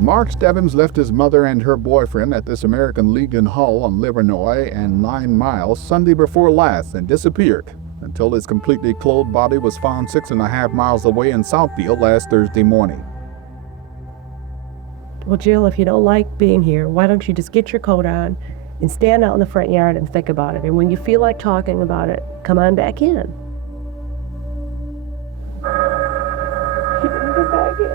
Mark Stebbins left his mother and her boyfriend at this American Legion Hall on Livernois and 9 Miles Sunday before last and disappeared until his completely clothed body was found 6.5 miles away in Southfield last Thursday morning. Well, Jill, if you don't like being here, why don't you just get your coat on and stand out in the front yard and think about it. And when you feel like talking about it, come on back in. She didn't come back in.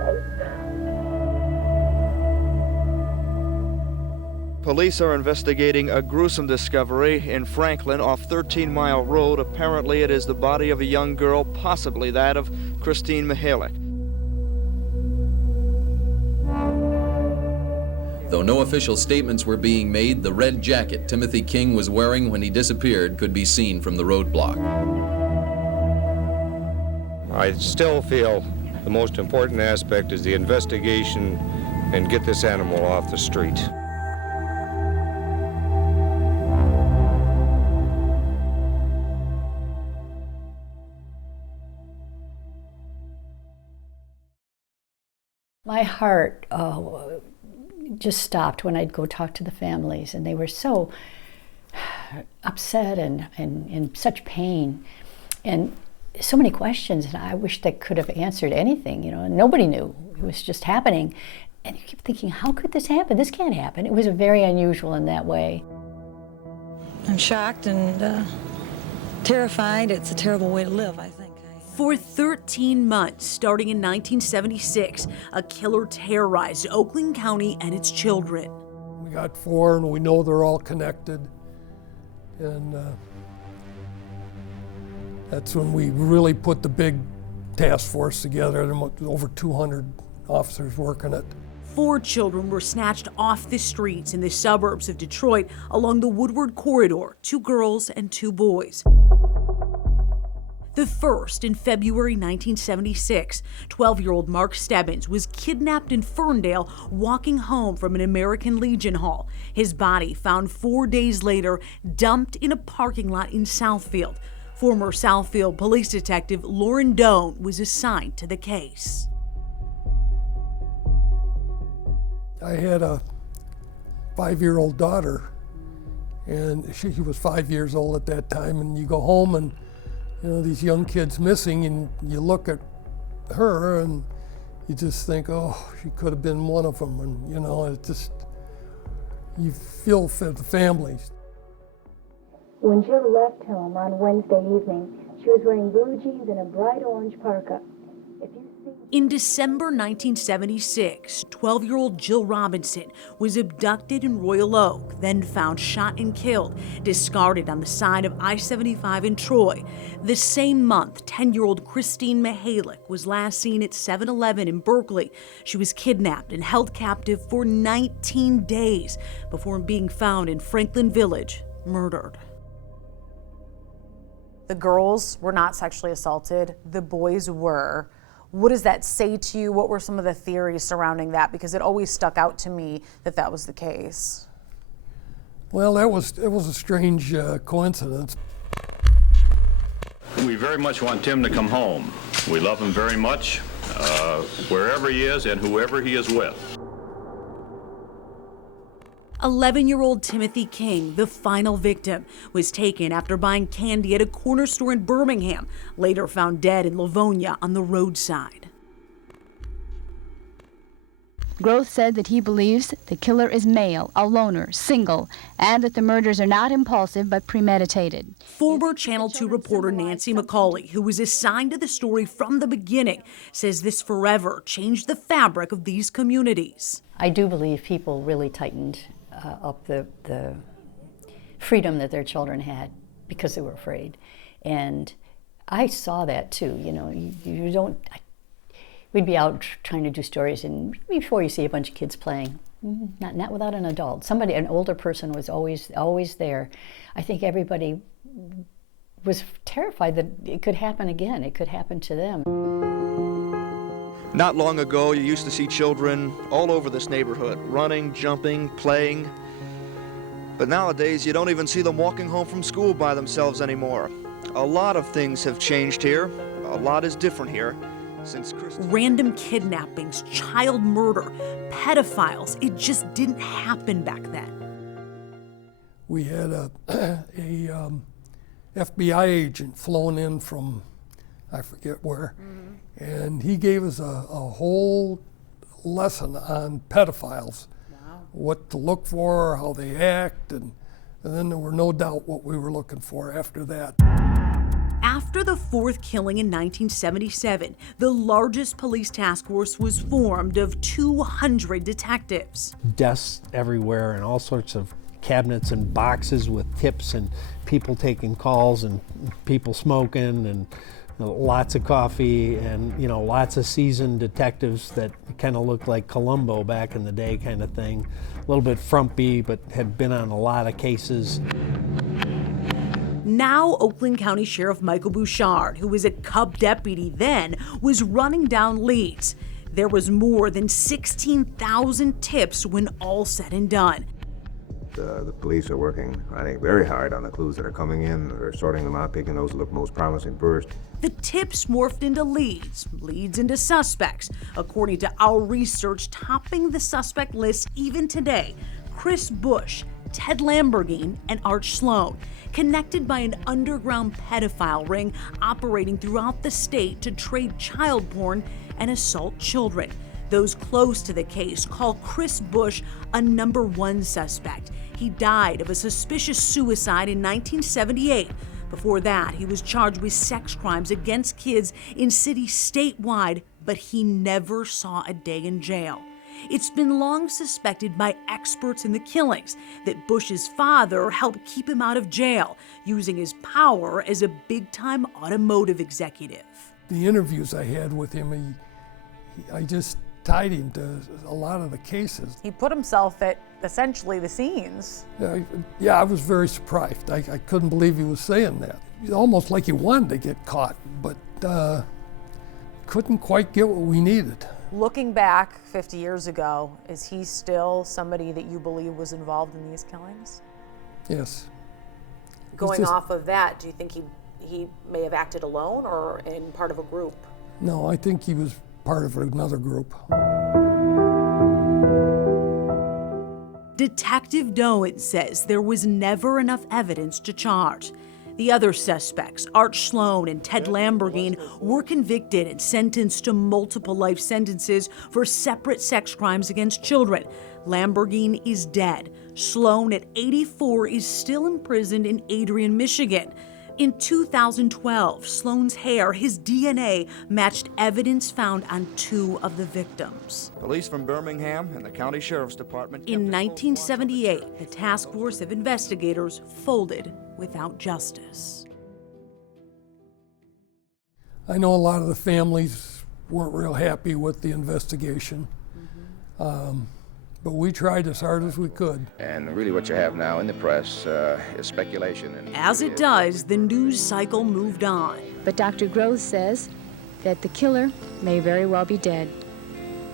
Police are investigating a gruesome discovery in Franklin off 13 Mile Road. Apparently it is the body of a young girl, possibly that of Christine Mihalik. Though no official statements were being made, the red jacket Timothy King was wearing when he disappeared could be seen from the roadblock. I still feel the most important aspect is the investigation and get this animal off the street. My heart just stopped when I'd go talk to the families, and they were so upset and in such pain, and so many questions, and I wish they could have answered anything, and nobody knew. It was just happening, and you keep thinking, how could this happen? This can't happen. It was very unusual in that way. I'm shocked and terrified. It's a terrible way to live, I think. For 13 months, starting in 1976, a killer terrorized Oakland County and its children. We got 4, and we know they're all connected. And that's when we really put the big task force together. There were over 200 officers working it. 4 children were snatched off the streets in the suburbs of Detroit along the Woodward Corridor, 2 girls and 2 boys. The first, in February 1976, 12-year-old Mark Stebbins was kidnapped in Ferndale walking home from an American Legion Hall. His body found 4 days later, dumped in a parking lot in Southfield. Former Southfield police detective Lauren Doan was assigned to the case. I had a 5-year-old daughter, and she was 5 years old at that time, and you go home and these young kids missing, and you look at her and you just think, oh, she could have been one of them. And, it just, you feel for the families. When Jill left home on Wednesday evening, she was wearing blue jeans and a bright orange parka. In December 1976, 12-year-old Jill Robinson was abducted in Royal Oak, then found shot and killed, discarded on the side of I-75 in Troy. The same month, 10-year-old Christine Mihalik was last seen at 7-Eleven in Berkeley. She was kidnapped and held captive for 19 days before being found in Franklin Village, murdered. The girls were not sexually assaulted, the boys were. What does that say to you? What were some of the theories surrounding that? Because it always stuck out to me that that was the case. Well, it was a strange coincidence. We very much want Tim to come home. We love him very much, wherever he is and whoever he is with. 11-year-old Timothy King, the final victim, was taken after buying candy at a corner store in Birmingham, later found dead in Livonia on the roadside. Groth said that he believes the killer is male, a loner, single, and that the murders are not impulsive but premeditated. Former Channel 2 reporter Nancy McCauley, who was assigned to the story from the beginning, says this forever changed the fabric of these communities. I do believe people really tightened up the freedom that their children had because they were afraid. And I saw that too, you don't, we'd be out trying to do stories, and before you see a bunch of kids playing, not without an adult. An older person was always there. I think everybody was terrified that it could happen again. It could happen to them. Not long ago, you used to see children all over this neighborhood, running, jumping, playing. But nowadays, you don't even see them walking home from school by themselves anymore. A lot of things have changed here. A lot is different here. Random kidnappings, child murder, pedophiles, it just didn't happen back then. We had a FBI agent flown in from, I forget where, and he gave us a whole lesson on pedophiles, what to look for, how they act, and then there were no doubt what we were looking for after that. After the fourth killing in 1977, the largest police task force was formed of 200 detectives. Desks everywhere and all sorts of cabinets and boxes with tips and people taking calls and people smoking and lots of coffee and, you know, lots of seasoned detectives that kind of looked like Columbo back in the day kind of thing. A little bit frumpy, but had been on a lot of cases. Now, Oakland County Sheriff Michael Bouchard, who was a Cub deputy then, was running down leads. There was more than 16,000 tips when all said and done. The police are working, I think, very hard on the clues that are coming in. They're sorting them out, picking those that look most promising first. The tips morphed into leads into suspects. According to our research, topping the suspect list even today, Chris Bush, Ted Lamborghini, and Art Sloan, connected by an underground pedophile ring operating throughout the state to trade child porn and assault children. Those close to the case call Chris Bush a #1 suspect. He died of a suspicious suicide in 1978. Before that, he was charged with sex crimes against kids in cities statewide, but he never saw a day in jail. It's been long suspected by experts in the killings that Bush's father helped keep him out of jail, using his power as a big-time automotive executive. The interviews I had with him, I just tied him to a lot of the cases. He put himself at essentially the scenes. Yeah, I was very surprised. I couldn't believe he was saying that. Almost like he wanted to get caught, but couldn't quite get what we needed. Looking back 50 years ago, is he still somebody that you believe was involved in these killings? Yes. Going off of that, do you think he may have acted alone or in part of a group? No, I think he was part of another group. Detective Doan says there was never enough evidence to charge. The other suspects, Art Sloan and Ted Lamborghini, were convicted and sentenced to multiple life sentences for separate sex crimes against children. Lamborghini is dead. Sloan, at 84, is still imprisoned in Adrian, Michigan. In 2012, Sloan's hair, his DNA, matched evidence found on 2 of the victims. Police from Birmingham and the County Sheriff's Department. In 1978, the task force of investigators folded without justice. I know a lot of the families weren't real happy with the investigation, but we tried as hard as we could. And really what you have now in the press is speculation. As it does, the news cycle moved on. But Dr. Groves says that the killer may very well be dead.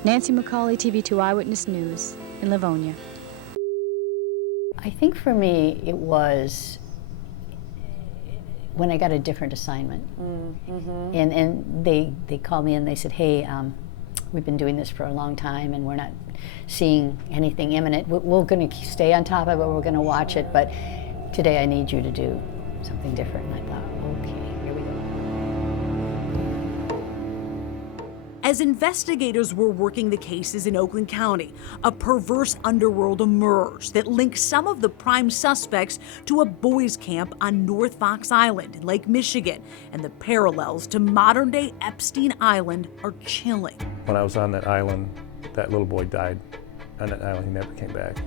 Nancy McCauley, TV2 Eyewitness News in Livonia. I think for me it was when I got a different assignment. And they called me and they said, hey, we've been doing this for a long time and we're not seeing anything imminent. We're going to stay on top of it, we're going to watch it, but today I need you to do something different. And I thought, okay, here we go. As investigators were working the cases in Oakland County, a perverse underworld emerged that linked some of the prime suspects to a boys' camp on North Fox Island in Lake Michigan, and the parallels to modern-day Epstein Island are chilling. When I was on that island, that little boy died on that island. He never came back.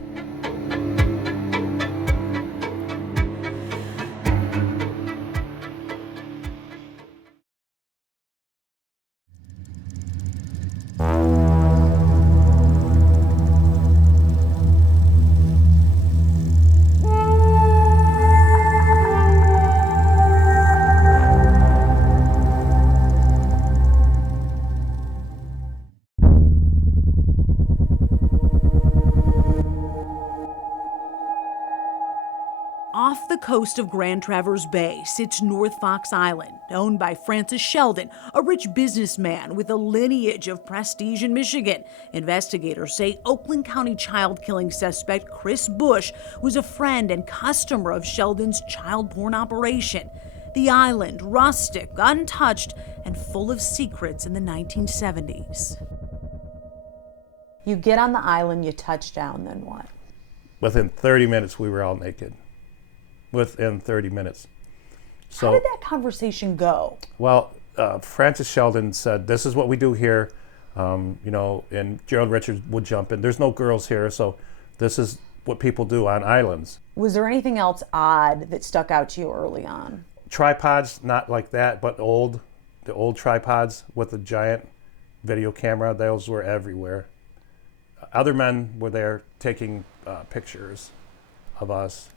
Off the coast of Grand Traverse Bay sits North Fox Island, owned by Francis Sheldon, a rich businessman with a lineage of prestige in Michigan. Investigators say Oakland County child killing suspect Chris Bush was a friend and customer of Sheldon's child porn operation. The island, rustic, untouched, and full of secrets in the 1970s. You get on the island, you touch down, then what? Within 30 minutes, we were all naked. Within 30 minutes. So, how did that conversation go? Well, Francis Sheldon said, this is what we do here, and Gerald Richards would jump in. There's no girls here, so this is what people do on islands. Was there anything else odd that stuck out to you early on? Tripods, not like that, but the old tripods with a giant video camera, those were everywhere. Other men were there taking pictures of us,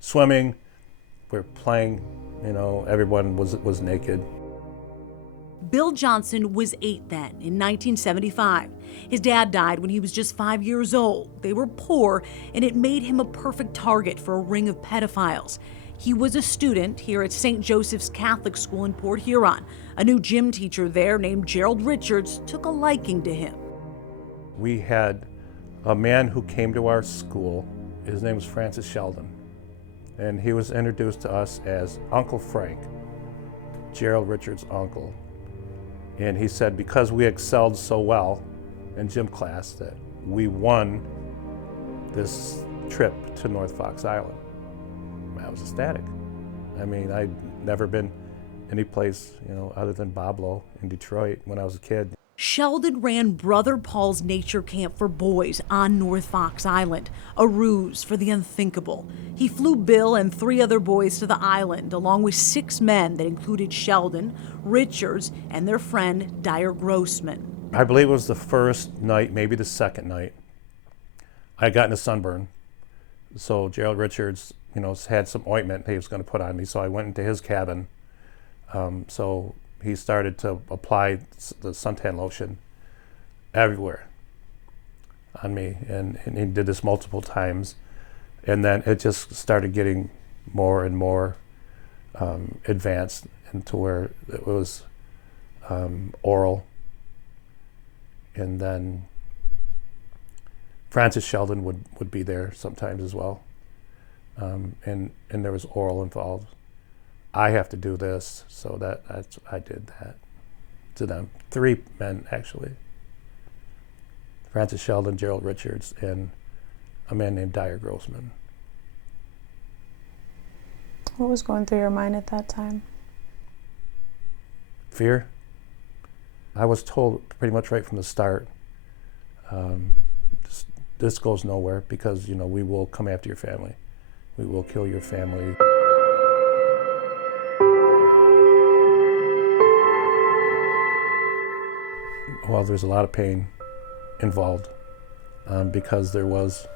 swimming, we're playing, everyone was naked. Bill Johnson was 8 then, in 1975. His dad died when he was just 5 years old. They were poor, and it made him a perfect target for a ring of pedophiles. He was a student here at St. Joseph's Catholic School in Port Huron. A new gym teacher there named Gerald Richards took a liking to him. We had a man who came to our school. His name was Francis Sheldon, and he was introduced to us as Uncle Frank, Gerald Richards' uncle. And he said because we excelled so well in gym class that we won this trip to North Fox Island. I was ecstatic. I mean, I'd never been any place, other than Boblo in Detroit when I was a kid. Sheldon ran Brother Paul's nature camp for boys on North Fox Island, a ruse for the unthinkable. He flew Bill and 3 other boys to the island, along with 6 men that included Sheldon, Richards, and their friend Dyer Grossman. I believe it was the first night, maybe the second night, I had gotten a sunburn. So Gerald Richards, had some ointment he was going to put on me, so I went into his cabin. So he started to apply the suntan lotion everywhere on me, and he did this multiple times. And then it just started getting more and more advanced into where it was oral. And then Francis Sheldon would be there sometimes as well. And there was oral involved. I have to do this, so I did that to them. 3 men, actually. Francis Sheldon, Gerald Richards, and a man named Dyer Grossman. What was going through your mind at that time? Fear. I was told pretty much right from the start, this goes nowhere because, we will come after your family. We will kill your family. Well, there's a lot of pain involved because there was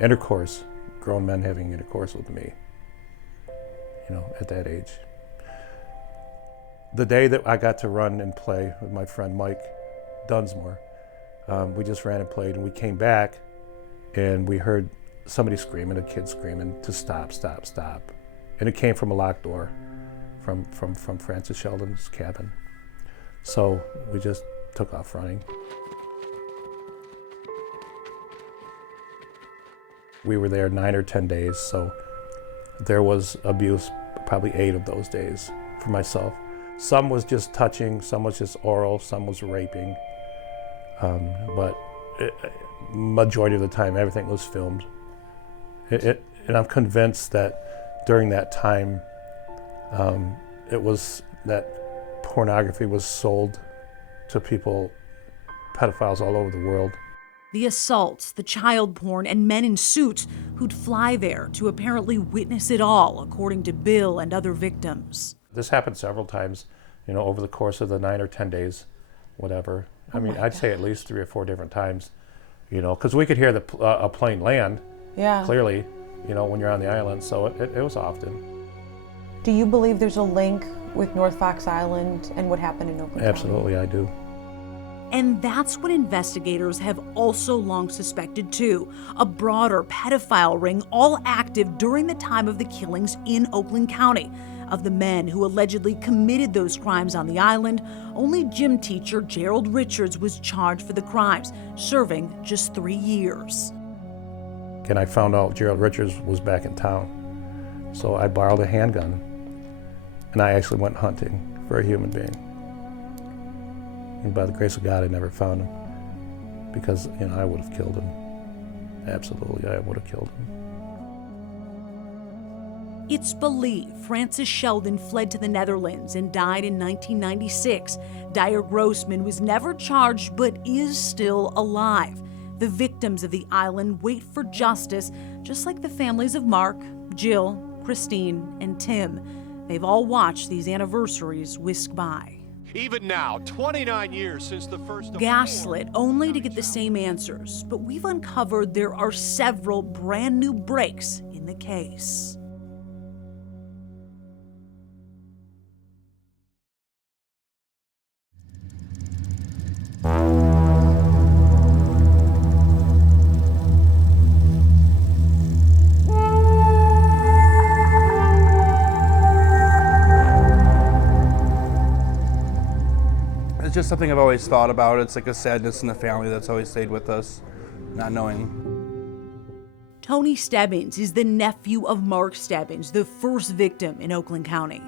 intercourse, grown men having intercourse with me, at that age. The day that I got to run and play with my friend Mike Dunsmore, we just ran and played, and we came back and we heard somebody screaming, a kid screaming to stop, stop, stop. And it came from a locked door from Francis Sheldon's cabin. So we just took off running. We were there 9 or 10 days, so there was abuse probably 8 of those days for myself. Some was just touching, some was just oral, some was raping. But majority of the time, everything was filmed. And I'm convinced that during that time, it was that pornography was sold to people, pedophiles all over the world. The assaults, the child porn, and men in suits who'd fly there to apparently witness it all, according to Bill and other victims. This happened several times, over the course of the 9 or 10 days, whatever. I mean, I'd say at least 3 or 4 different times, because we could hear a plane land, clearly, when you're on the island, so it was often. Do you believe there's a link with North Fox Island and what happened in Oakland County? Absolutely, I do. And that's what investigators have also long suspected too, a broader pedophile ring all active during the time of the killings in Oakland County. Of the men who allegedly committed those crimes on the island, only gym teacher Gerald Richards was charged for the crimes, serving just 3 years. And I found out Gerald Richards was back in town. So I borrowed a handgun, and I actually went hunting for a human being. And by the grace of God, I never found him, because I would have killed him. Absolutely, I would have killed him. It's believed Francis Sheldon fled to the Netherlands and died in 1996. Dyer Grossman was never charged but is still alive. The victims of the island wait for justice, just like the families of Mark, Jill, Christine, and Tim. They've all watched these anniversaries whisk by. Even now, 29 years since the first of Gaslit only to get the same answers, but we've uncovered there are several brand new breaks in the case. It's just something I've always thought about. It's like a sadness in the family that's always stayed with us, not knowing. Tony Stebbins is the nephew of Mark Stebbins, the first victim in Oakland County.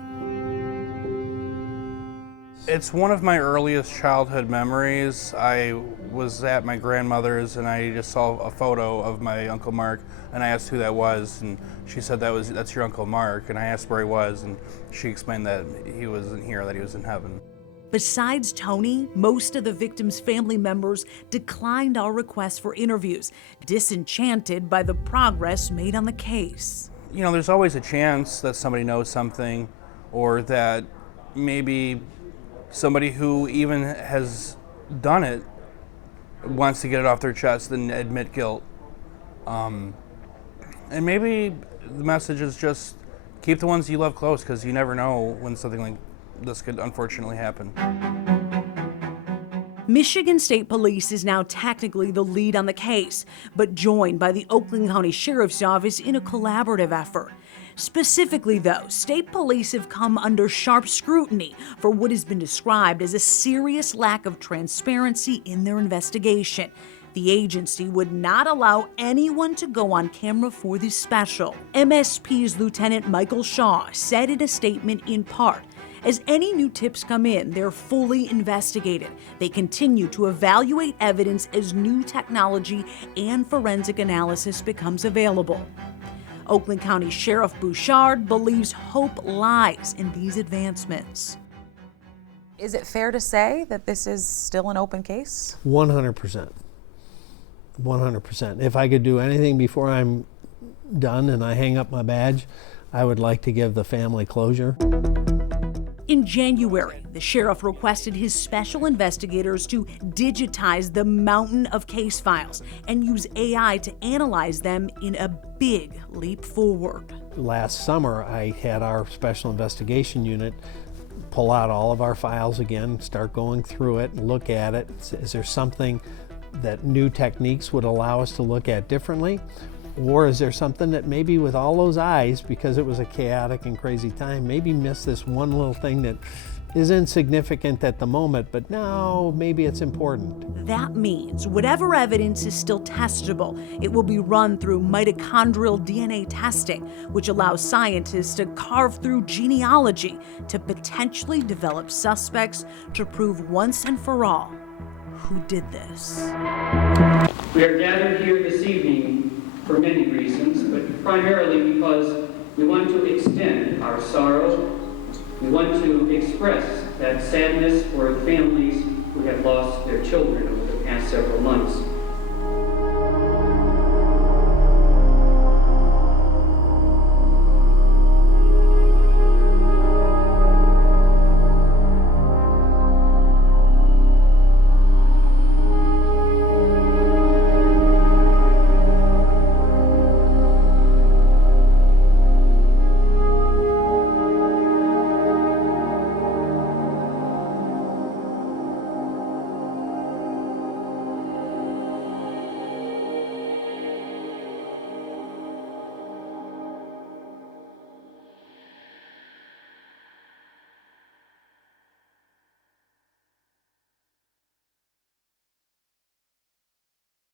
It's one of my earliest childhood memories. I was at my grandmother's and I just saw a photo of my Uncle Mark, and I asked who that was, and she said that's your Uncle Mark, and I asked where he was, and she explained that he wasn't here, that he was in heaven. Besides Tony, most of the victims' family members declined our request for interviews, disenchanted by the progress made on the case. There's always a chance that somebody knows something, or that maybe somebody who even has done it wants to get it off their chest and admit guilt. And maybe the message is just keep the ones you love close, because you never know when something like this could unfortunately happen. Michigan State Police is now technically the lead on the case, but joined by the Oakland County Sheriff's Office in a collaborative effort. Specifically, though, state police have come under sharp scrutiny for what has been described as a serious lack of transparency in their investigation. The agency would not allow anyone to go on camera for this special. MSP's Lieutenant Michael Shaw said in a statement in part, "As any new tips come in, they're fully investigated. They continue to evaluate evidence as new technology and forensic analysis becomes available." Oakland County Sheriff Bouchard believes hope lies in these advancements. Is it fair to say that this is still an open case? 100%. 100%. If I could do anything before I'm done and I hang up my badge, I would like to give the family closure. In January, the sheriff requested his special investigators to digitize the mountain of case files and use AI to analyze them in a big leap forward. Last summer, I had our special investigation unit pull out all of our files again, start going through it, look at it. Is there something that new techniques would allow us to look at differently? Or is there something that maybe with all those eyes, because it was a chaotic and crazy time, maybe missed this one little thing that is insignificant at the moment, but now maybe it's important. That means whatever evidence is still testable, it will be run through mitochondrial DNA testing, which allows scientists to carve through genealogy to potentially develop suspects to prove once and for all who did this. We are gathered here this evening for many reasons, but primarily because we want to extend our sorrow. We want to express that sadness for families who have lost their children over the past several months.